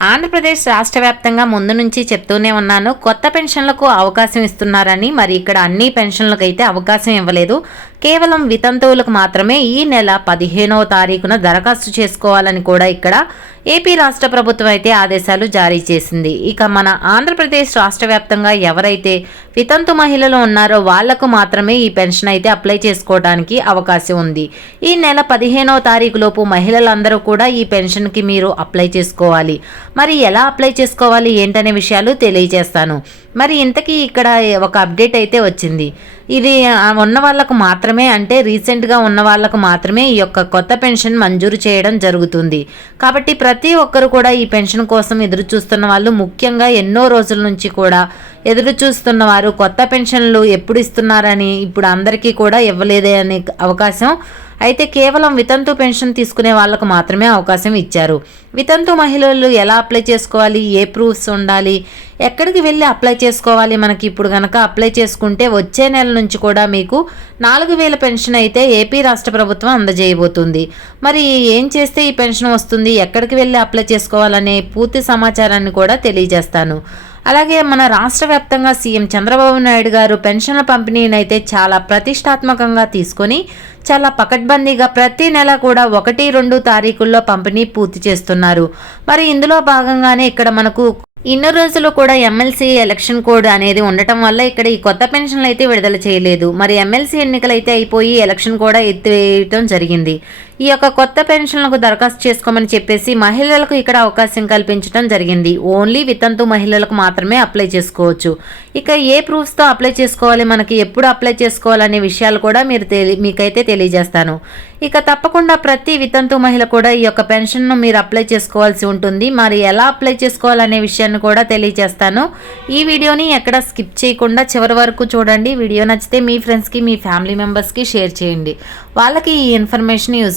ఆంధ్రప్రదేశ్ రాష్ట్ర వ్యాప్తంగా ముందు నుంచి చెప్తూనే ఉన్నాను. కొత్త పెన్షన్లకు అవకాశం ఇస్తున్నారని మరి ఇక్కడ అన్ని పెన్షన్లకు అయితే అవకాశం ఇవ్వలేదు. కేవలం వితంతువులకు మాత్రమే ఈ నెల పదిహేనవ తారీఖున దరఖాస్తు చేసుకోవాలని కూడా ఇక్కడ ఏపీ రాష్ట్ర ప్రభుత్వం అయితే ఆదేశాలు జారీ చేసింది. ఇక మన ఆంధ్రప్రదేశ్ రాష్ట్ర వ్యాప్తంగా ఎవరైతే వితంతు మహిళలు ఉన్నారో వాళ్ళకు మాత్రమే ఈ పెన్షన్ అయితే అప్లై చేసుకోవడానికి అవకాశం ఉంది. ఈ నెల పదిహేనో తారీఖు లోపు మహిళలందరూ కూడా ఈ పెన్షన్కి మీరు అప్లై చేసుకోవాలి. మరి ఎలా అప్లై చేసుకోవాలి ఏంటనే విషయాలు తెలియజేస్తాను. మరి ఇంతకీ ఇక్కడ ఒక అప్డేట్ అయితే వచ్చింది. ఇది ఉన్న వాళ్ళకు మాత్రమే అంటే రీసెంట్గా ఉన్న వాళ్ళకు మాత్రమే ఈ యొక్క కొత్త పెన్షన్ మంజూరు చేయడం జరుగుతుంది. కాబట్టి ప్రతి ఒక్కరు కూడా ఈ పెన్షన్ కోసం ఎదురు చూస్తున్న వాళ్ళు ముఖ్యంగా ఎన్నో రోజుల నుంచి కూడా ఎదురు చూస్తున్న వారు కొత్త పెన్షన్లు ఎప్పుడు ఇస్తున్నారని ఇప్పుడు అందరికీ కూడా ఇవ్వలేదే అనే అవకాశం అయితే కేవలం వితంతు పెన్షన్ తీసుకునే వాళ్ళకు మాత్రమే అవకాశం ఇచ్చారు. వితంతు మహిళలు ఎలా అప్లై చేసుకోవాలి? ఏ ప్రూఫ్స్ ఉండాలి? ఎక్కడికి వెళ్ళి అప్లై చేసుకోవాలి మనకి ఇప్పుడు కనుక అప్లై చేసుకుంటే వచ్చే నెల నుంచి కూడా మీకు నాలుగు వేల పెన్షన్ అయితే ఏపీ రాష్ట్ర ప్రభుత్వం అందజేయబోతుంది. మరి ఏం చేస్తే ఈ పెన్షన్ వస్తుంది? ఎక్కడికి వెళ్ళి అప్లై చేసుకోవాలనే పూర్తి సమాచారాన్ని కూడా తెలియజేస్తాను. అలాగే మన రాష్ట్ర వ్యాప్తంగా సీఎం చంద్రబాబు నాయుడు గారు పెన్షన్ల పంపిణీని అయితే చాలా ప్రతిష్టాత్మకంగా తీసుకొని చాలా పకడ్బందీగా ప్రతి నెల కూడా ఒకటి రెండు తారీఖుల్లో పంపిణీ పూర్తి చేస్తున్నారు. మరి ఇందులో భాగంగానే ఇక్కడ మనకు ఇన్ని రోజులు కూడా ఎమ్మెల్సీ ఎలక్షన్ కోడ్ అనేది ఉండటం వల్ల ఇక్కడ ఈ కొత్త పెన్షన్లు అయితే విడుదల చేయలేదు. మరి ఎమ్మెల్సీ ఎన్నికలు అయితే అయిపోయి ఎలక్షన్ కూడా ఎత్తివేయటం జరిగింది. ఈ యొక్క కొత్త పెన్షన్లకు దరఖాస్తు చేసుకోమని చెప్పేసి మహిళలకు ఇక్కడ అవకాశం కల్పించడం జరిగింది. ఓన్లీ వితంతు మహిళలకు మాత్రమే అప్లై చేసుకోవచ్చు. ఇక ఏ ప్రూఫ్స్తో అప్లై చేసుకోవాలి? మనకి ఎప్పుడు అప్లై చేసుకోవాలనే విషయాలు కూడా మీరు తెలి మీకైతే తెలియజేస్తాను. ఇక తప్పకుండా ప్రతి వితంతు మహిళ కూడా ఈ యొక్క పెన్షన్ను మీరు అప్లై చేసుకోవాల్సి ఉంటుంది. మరి ఎలా అప్లై చేసుకోవాలనే విషయాన్ని కూడా తెలియజేస్తాను. ఈ వీడియోని ఎక్కడ స్కిప్ చేయకుండా చివరి వరకు చూడండి. వీడియో నచ్చితే మీ ఫ్రెండ్స్కి మీ ఫ్యామిలీ మెంబర్స్కి షేర్ చేయండి. వాళ్ళకి ఈ ఇన్ఫర్మేషన్ యూజ్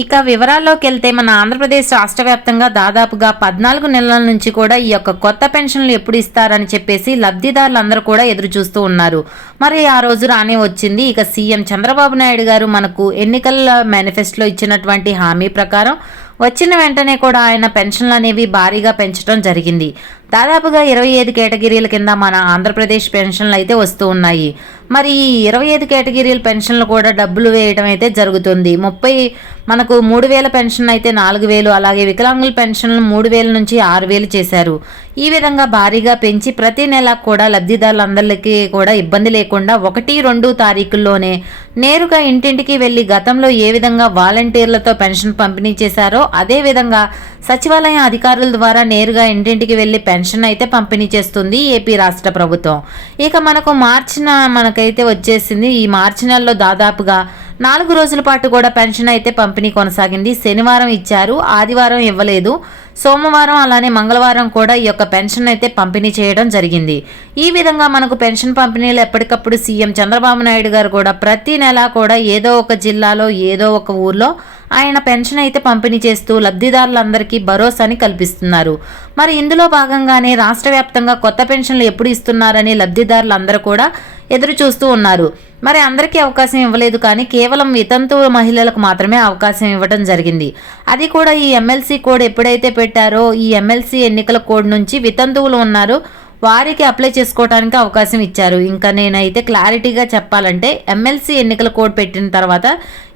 ఇక వివరాల్లోకి వెళ్తే మన ఆంధ్రప్రదేశ్ రాష్ట్ర వ్యాప్తంగా దాదాపుగా పద్నాలుగు నెలల నుంచి కూడా ఈ యొక్క కొత్త పెన్షన్లు ఎప్పుడు ఇస్తారని చెప్పేసి లబ్ధిదారులందరూ కూడా ఎదురు చూస్తూ ఉన్నారు. మరి ఆ రోజు రానే వచ్చింది. ఇక సీఎం చంద్రబాబు నాయుడు గారు మనకు ఎన్నికల మేనిఫెస్టోలో ఇచ్చినటువంటి హామీ ప్రకారం వచ్చిన వెంటనే కూడా ఆయన పెన్షన్లు అనేవి భారీగా పెంచడం జరిగింది. దాదాపుగా ఇరవై ఐదు కేటగిరీల కింద మన ఆంధ్రప్రదేశ్ పెన్షన్లు అయితే వస్తూ ఉన్నాయి. మరి ఈ ఇరవై ఐదు కేటగిరీల పెన్షన్లు కూడా డబ్బులు వేయడం అయితే జరుగుతుంది. ముప్పై మనకు మూడు వేల పెన్షన్ అయితే నాలుగు వేలు అలాగే వికలాంగుల పెన్షన్లు మూడు వేల నుంచి ఆరు వేలు చేశారు. ఈ విధంగా భారీగా పెంచి ప్రతి నెల కూడా లబ్ధిదారులందరికీ కూడా ఇబ్బంది లేకుండా ఒకటి రెండు తారీఖుల్లోనే నేరుగా ఇంటింటికి వెళ్ళి గతంలో ఏ విధంగా వాలంటీర్లతో పెన్షన్ పంపిణీ చేశారో అదే విధంగా సచివాలయం అధికారుల ద్వారా నేరుగా ఇంటింటికి వెళ్ళి పెన్షన్ అయితే పంపిణీ చేస్తుంది ఏపీ రాష్ట్ర ప్రభుత్వం. ఇక మనకు మార్చిన మనకైతే వచ్చేసింది ఈ మార్చి నెలలో దాదాపుగా నాలుగు రోజుల పాటు కూడా పెన్షన్ అయితే పంపిణీ కొనసాగింది. శనివారం ఇచ్చారు ఆదివారం ఇవ్వలేదు. సోమవారం అలానే మంగళవారం కూడా ఈ యొక్క పెన్షన్ అయితే పంపిణీ చేయడం జరిగింది. ఈ విధంగా మనకు పెన్షన్ పంపిణీలు ఎప్పటికప్పుడు సీఎం చంద్రబాబు నాయుడు గారు కూడా ప్రతి నెల కూడా ఏదో ఒక జిల్లాలో ఏదో ఒక ఊర్లో ఆయన పెన్షన్ అయితే పంపిణీ చేస్తూ లబ్ధిదారులందరికీ భరోసాని కల్పిస్తున్నారు. మరి ఇందులో భాగంగానే రాష్ట్ర వ్యాప్తంగా కొత్త పెన్షన్లు ఎప్పుడు ఇస్తున్నారని లబ్ధిదారులందరూ కూడా ఎదురు చూస్తూ ఉన్నారు. మరి అందరికీ అవకాశం ఇవ్వలేదు కానీ కేవలం వితంతు మహిళలకు మాత్రమే అవకాశం ఇవ్వడం జరిగింది. అది కూడా ఈ ఎమ్మెల్సీ కోడ్ ఎప్పుడైతే పెట్టారో ఈ ఎమ్మెల్సీ ఎన్నికల కోడ్ నుంచి వితంతువులు ఉన్నారు వారికి అప్లై చేసుకోవడానికి అవకాశం ఇచ్చారు. ఇంకా నేనైతే క్లారిటీగా చెప్పాలంటే ఎమ్మెల్సీ ఎన్నికల కోడ్ పెట్టిన తర్వాత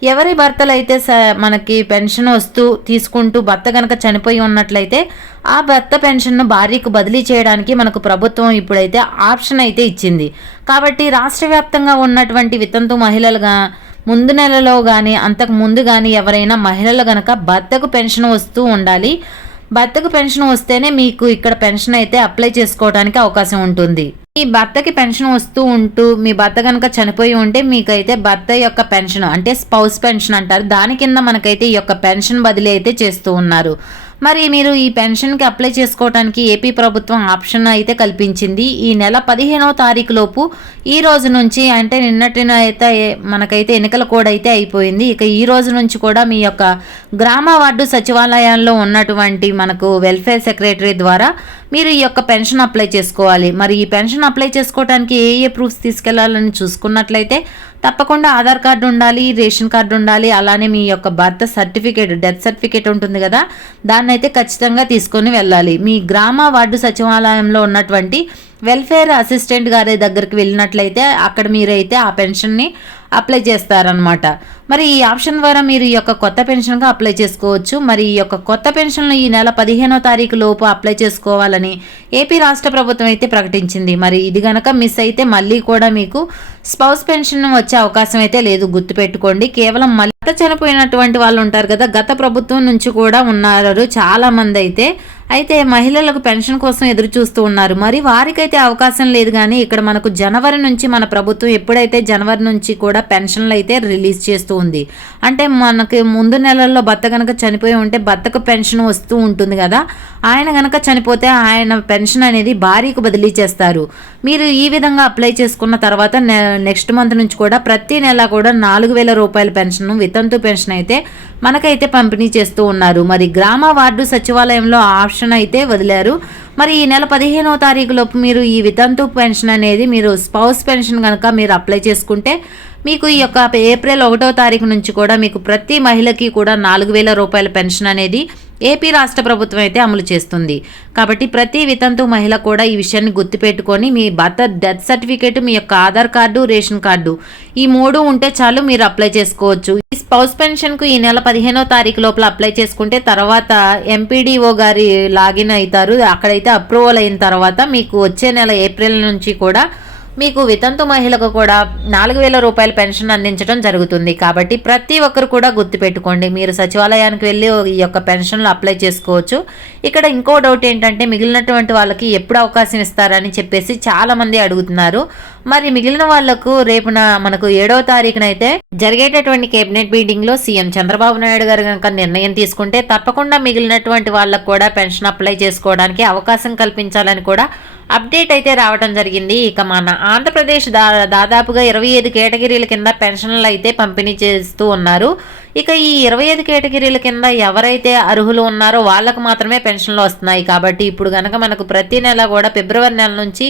ఎవరి భర్తలు అయితే స- మనకి పెన్షన్ వస్తూ తీసుకుంటూ భర్త కనుక చనిపోయి ఉన్నట్లయితే ఆ భర్త పెన్షన్ను భార్యకు బదిలీ చేయడానికి మనకు ప్రభుత్వం ఇప్పుడైతే ఆప్షన్ అయితే ఇచ్చింది. కాబట్టి రాష్ట్ర వ్యాప్తంగా ఉన్నటువంటి వితంతు మహిళలుగా ముందు నెలలో కానీ అంతకు ముందు కానీ ఎవరైనా మహిళలు కనుక భర్తకు పెన్షన్ వస్తూ ఉండాలి భర్తకు పెన్షన్ వస్తేనే మీకు ఇక్కడ పెన్షన్ అయితే అప్లై చేసుకోవడానికి అవకాశం ఉంటుంది. మీ భర్తకి పెన్షన్ వస్తూ ఉంటూ మీ భర్త కనుక చనిపోయి ఉంటే మీకైతే భర్త యొక్క పెన్షన్ అంటే స్పౌస్ పెన్షన్ అంటారు. దాని కింద మనకైతే ఈ యొక్క పెన్షన్ బదిలీ అయితే చేస్తూ ఉన్నారు. మరి మీరు ఈ పెన్షన్కి అప్లై చేసుకోవడానికి ఏపీ ప్రభుత్వం ఆప్షన్ అయితే కల్పించింది. ఈ నెల పదిహేనవ తారీఖు లోపు ఈ రోజు నుంచి అంటే నిన్నటిన అయితే మనకైతే ఎన్నికల కోడ్ అయితే అయిపోయింది. ఇక ఈ రోజు నుంచి కూడా మీ యొక్క గ్రామ వార్డు సచివాలయాల్లో ఉన్నటువంటి మనకు వెల్ఫేర్ సెక్రటరీ ద్వారా మీరు ఈ యొక్క పెన్షన్ అప్లై చేసుకోవాలి. మరి ఈ పెన్షన్ అప్లై చేసుకోవడానికి ఏ ఏ ప్రూఫ్స్ తీసుకెళ్ళాలని చూసుకున్నట్లయితే తప్పకుండా ఆధార్ కార్డు ఉండాలి రేషన్ కార్డు ఉండాలి అలానే మీ యొక్క బర్త్ సర్టిఫికేట్ డెత్ సర్టిఫికేట్ ఉంటుంది కదా దాన్ని అయితే ఖచ్చితంగా తీసుకొని వెళ్ళాలి. మీ గ్రామ వార్డు సచివాలయంలో ఉన్నటువంటి వెల్ఫేర్ అసిస్టెంట్ గారి దగ్గరికి వెళ్ళినట్లయితే అక్కడ మీరైతే ఆ పెన్షన్ని అప్లై చేస్తారనమాట మరి ఈ ఆప్షన్ ద్వారా మీరు ఈ యొక్క కొత్త పెన్షన్గా అప్లై చేసుకోవచ్చు. మరి ఈ యొక్క కొత్త పెన్షన్లు ఈ నెల పదిహేనో తారీఖు లోపు అప్లై చేసుకోవాలని ఏపీ రాష్ట్ర ప్రభుత్వం అయితే ప్రకటించింది. మరి ఇది గనక మిస్ అయితే మళ్ళీ కూడా మీకు స్పౌస్ పెన్షన్ వచ్చే అవకాశం అయితే లేదు. గుర్తుపెట్టుకోండి. కేవలం మళ్ళీ గత చనిపోయినటువంటి వాళ్ళు ఉంటారు కదా గత ప్రభుత్వం నుంచి కూడా ఉన్నారు చాలా మంది అయితే. అయితే మహిళలకు పెన్షన్ కోసం ఎదురు చూస్తూ ఉన్నారు. మరి వారికైతే అవకాశం లేదు కానీ ఇక్కడ మనకు జనవరి నుంచి మన ప్రభుత్వం ఎప్పుడైతే జనవరి నుంచి కూడా పెన్షన్లు అయితే రిలీజ్ చేస్తూ ఉంది. అంటే మనకి ముందు నెలల్లో భర్త కనుక చనిపోయి ఉంటే భర్తకు పెన్షన్ వస్తూ ఉంటుంది కదా ఆయన కనుక చనిపోతే ఆయన పెన్షన్ అనేది భార్యకు బదిలీ చేస్తారు. మీరు ఈ విధంగా అప్లై చేసుకున్న తర్వాత నెక్స్ట్ మంత్ నుంచి కూడా ప్రతి నెల కూడా నాలుగు వేల రూపాయల పెన్షన్ వితంతు పెన్షన్ అయితే మనకైతే పంపిణీ చేస్తూ ఉన్నారు. మరి గ్రామ వార్డు సచివాలయంలో ఆప్షన్ అయితే వదిలారు. మరి ఈ నెల పదిహేనవ తారీఖు లోపు మీరు ఈ వితంతు పెన్షన్ అనేది మీరు స్పౌస్ పెన్షన్ కనుక మీరు అప్లై చేసుకుంటే మీకు ఈ యొక్క ఏప్రిల్ ఒకటో తారీఖు నుంచి కూడా మీకు ప్రతి మహిళకి కూడా నాలుగు వేల రూపాయల పెన్షన్ అనేది ఏపీ రాష్ట్ర ప్రభుత్వం అయితే అమలు చేస్తుంది. కాబట్టి ప్రతి వితంతు మహిళ కూడా ఈ విషయాన్ని గుర్తుపెట్టుకొని మీ భర్త డెత్ సర్టిఫికేట్ మీ యొక్క ఆధార్ కార్డు రేషన్ కార్డు ఈ మూడు ఉంటే చాలు మీరు అప్లై చేసుకోవచ్చు. ఈ స్పౌస్ పెన్షన్కు ఈ నెల పదిహేనో తారీఖు లోపల అప్లై చేసుకుంటే తర్వాత ఎంపీడీఓ గారి లాగిన్ అవుతారు. అక్కడైతే అప్రూవల్ అయిన తర్వాత మీకు వచ్చే నెల ఏప్రిల్ నుంచి కూడా మీకు వితంతు మహిళకు కూడా నాలుగు వేల రూపాయల పెన్షన్ అందించడం జరుగుతుంది. కాబట్టి ప్రతి ఒక్కరు కూడా గుర్తుపెట్టుకోండి మీరు సచివాలయానికి వెళ్ళి ఈ యొక్క పెన్షన్లు అప్లై చేసుకోవచ్చు. ఇక్కడ ఇంకో డౌట్ ఏంటంటే మిగిలినటువంటి వాళ్ళకి ఎప్పుడు అవకాశం ఇస్తారని చెప్పేసి చాలామంది అడుగుతున్నారు. మరి మిగిలిన వాళ్ళకు రేపున మనకు ఏడవ తారీఖున అయితే జరిగేటటువంటి కేబినెట్ మీటింగ్లో సీఎం చంద్రబాబు నాయుడు గారు కనుక నిర్ణయం తీసుకుంటే తప్పకుండా మిగిలినటువంటి వాళ్ళకు కూడా పెన్షన్ అప్లై చేసుకోవడానికి అవకాశం కల్పించాలని కూడా అప్డేట్ అయితే రావడం జరిగింది. ఇక మన ఆంధ్రప్రదేశ్ దా దాదాపుగా ఇరవై ఐదు కేటగిరీల కింద పెన్షన్లు అయితే పంపిణీ చేస్తూ ఉన్నారు. ఇక ఈ ఇరవై ఐదు కేటగిరీల కింద ఎవరైతే అర్హులు ఉన్నారో వాళ్ళకు మాత్రమే పెన్షన్లు వస్తున్నాయి కాబట్టి ఇప్పుడు కనుక మనకు ప్రతి నెల కూడా ఫిబ్రవరి నెల నుంచి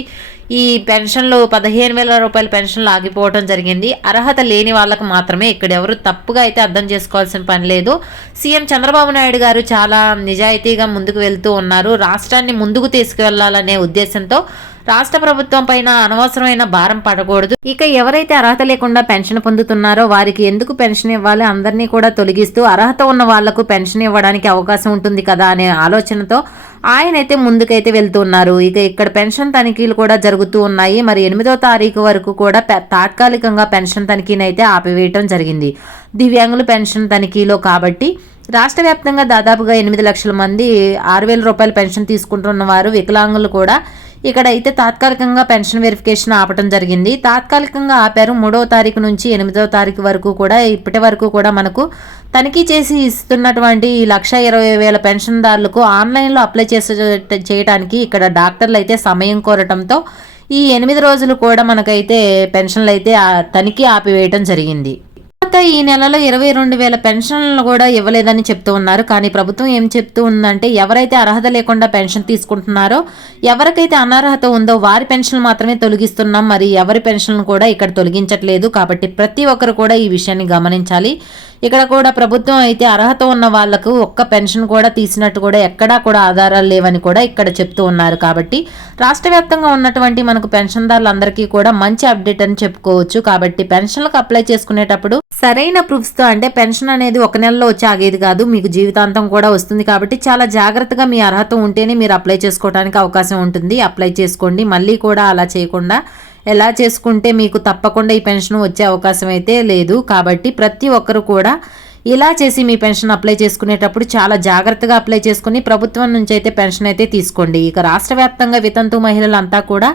ఈ పెన్షన్లు పదిహేను వేల రూపాయల పెన్షన్లు ఆగిపోవడం జరిగింది. అర్హత లేని వాళ్ళకు మాత్రమే ఇక్కడ ఎవరు తప్పుగా అయితే అర్థం చేసుకోవాల్సిన పని లేదు. సీఎం చంద్రబాబు నాయుడు గారు చాలా నిజాయితీగా ముందుకు వెళ్తూ ఉన్నారు. రాష్ట్రాన్ని ముందుకు తీసుకువెళ్ళాలనే ఉద్దేశంతో రాష్ట్ర ప్రభుత్వం పైన అనవసరమైన భారం పడకూడదు. ఇక ఎవరైతే అర్హత లేకుండా పెన్షన్ పొందుతున్నారో వారికి ఎందుకు పెన్షన్ ఇవ్వాలి అందరినీ కూడా తొలగిస్తూ అర్హత ఉన్న వాళ్ళకు పెన్షన్ ఇవ్వడానికి అవకాశం ఉంటుంది కదా అనే ఆలోచనతో ఆయన అయితే ముందుకైతే వెళ్తున్నారు. ఇక ఇక్కడ పెన్షన్ తనిఖీలు కూడా జరుగుతూ ఉన్నాయి. మరి ఎనిమిదో తారీఖు వరకు కూడా తాత్కాలికంగా పెన్షన్ తనిఖీని అయితే ఆపివేయటం జరిగింది. దివ్యాంగుల పెన్షన్ తనిఖీలో కాబట్టి రాష్ట్ర వ్యాప్తంగా దాదాపుగా ఎనిమిది లక్షల మంది ఆరు వేల రూపాయల పెన్షన్ తీసుకుంటున్న వారు వికలాంగులు కూడా ఇక్కడ అయితే తాత్కాలికంగా పెన్షన్ వెరిఫికేషన్ ఆపటం జరిగింది. తాత్కాలికంగా ఆపారు. మూడవ తారీఖు నుంచి ఎనిమిదవ తారీఖు వరకు కూడా ఇప్పటి వరకు కూడా మనకు తనిఖీ చేసి ఇస్తున్నటువంటి లక్ష ఇరవై వేల పెన్షన్దారులకు ఆన్లైన్లో అప్లై చేసే చేయడానికి ఇక్కడ డాక్టర్లు అయితే సమయం కోరటంతో ఈ ఎనిమిది రోజులు కూడా మనకైతే పెన్షన్లు అయితే తనిఖీ ఆపివేయటం జరిగింది. తర్వాత ఈ నెలలో ఇరవై రెండు వేల పెన్షన్లు కూడా ఇవ్వలేదని చెప్తూ ఉన్నారు. కానీ ప్రభుత్వం ఏం చెప్తూ ఉందంటే ఎవరైతే అర్హత లేకుండా పెన్షన్ తీసుకుంటున్నారో ఎవరికైతే అనర్హత ఉందో వారి పెన్షన్ మాత్రమే తొలగిస్తున్నాం. మరి ఎవరి పెన్షన్ కూడా ఇక్కడ తొలగించట్లేదు. కాబట్టి ప్రతి ఒక్కరు కూడా ఈ విషయాన్ని గమనించాలి. ఇక్కడ కూడా ప్రభుత్వం అయితే అర్హత ఉన్న వాళ్ళకు ఒక్క పెన్షన్ కూడా తీసినట్టు కూడా ఎక్కడా కూడా ఆధారాలు లేవని కూడా ఇక్కడ చెప్తూ ఉన్నారు. కాబట్టి రాష్ట్ర వ్యాప్తంగా ఉన్నటువంటి మనకు పెన్షన్దారులందరికీ కూడా మంచి అప్డేట్ అని చెప్పుకోవచ్చు. కాబట్టి పెన్షన్లకు అప్లై చేసుకునేటప్పుడు సరైన ప్రూఫ్స్తో అంటే పెన్షన్ అనేది ఒక నెలలో వచ్చి ఆగేది కాదు మీకు జీవితాంతం కూడా వస్తుంది. కాబట్టి చాలా జాగ్రత్తగా మీ అర్హత ఉంటేనే మీరు అప్లై చేసుకోవడానికి అవకాశం ఉంటుంది. అప్లై చేసుకోండి. మళ్ళీ కూడా అలా చేయకుండా ఎలా చేసుకుంటే మీకు తప్పకుండా ఈ పెన్షన్ వచ్చే అవకాశం అయితే లేదు. కాబట్టి ప్రతి ఒక్కరు కూడా ఇలా చేసి మీ పెన్షన్ అప్లై చేసుకునేటప్పుడు చాలా జాగ్రత్తగా అప్లై చేసుకుని ప్రభుత్వం నుంచి అయితే పెన్షన్ అయితే తీసుకోండి. ఇక రాష్ట్ర వ్యాప్తంగా వితంతు మహిళలంతా కూడా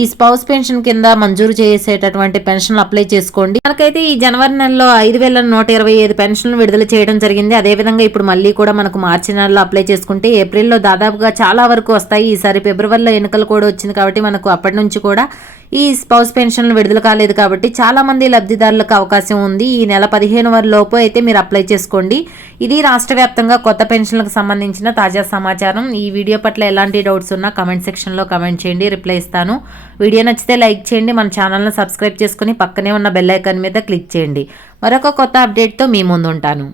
ఈ స్పౌస్ పెన్షన్ కింద మంజూరు చేసేటటువంటి పెన్షన్ అప్లై చేసుకోండి. మనకైతే ఈ జనవరి నెలలో ఐదు వేల నూట ఇరవై ఐదు పెన్షన్లు విడుదల చేయడం జరిగింది. అదేవిధంగా ఇప్పుడు మళ్ళీ కూడా మనకు మార్చి నెలలో అప్లై చేసుకుంటే ఏప్రిల్లో దాదాపుగా చాలా వరకు వస్తాయి. ఈసారి ఫిబ్రవరిలో ఎన్నికలు కూడా వచ్చింది కాబట్టి మనకు అప్పటి నుంచి కూడా ఈ స్పౌస్ పెన్షన్లు విడుదల కాలేదు కాబట్టి చాలా మంది లబ్ధిదారులకు అవకాశం ఉంది. ఈ నెల పదిహేను వారి లోపు అయితే మీరు అప్లై చేసుకోండి. ఇది రాష్ట్ర వ్యాప్తంగా కొత్త పెన్షన్లకు సంబంధించిన తాజా సమాచారం. ఈ వీడియో పట్ల ఎలాంటి డౌట్స్ ఉన్నా కమెంట్ సెక్షన్లో కమెంట్ చేయండి. రిప్లై ఇస్తాను. వీడియో నచ్చితే లైక్ చేయండి. మన ఛానల్ను సబ్స్క్రైబ్ చేసుకుని పక్కనే ఉన్న బెల్ ఐకాన్ మీద క్లిక్ చేయండి. మరొక కొత్త అప్డేట్తో మీ ముందు ఉంటాను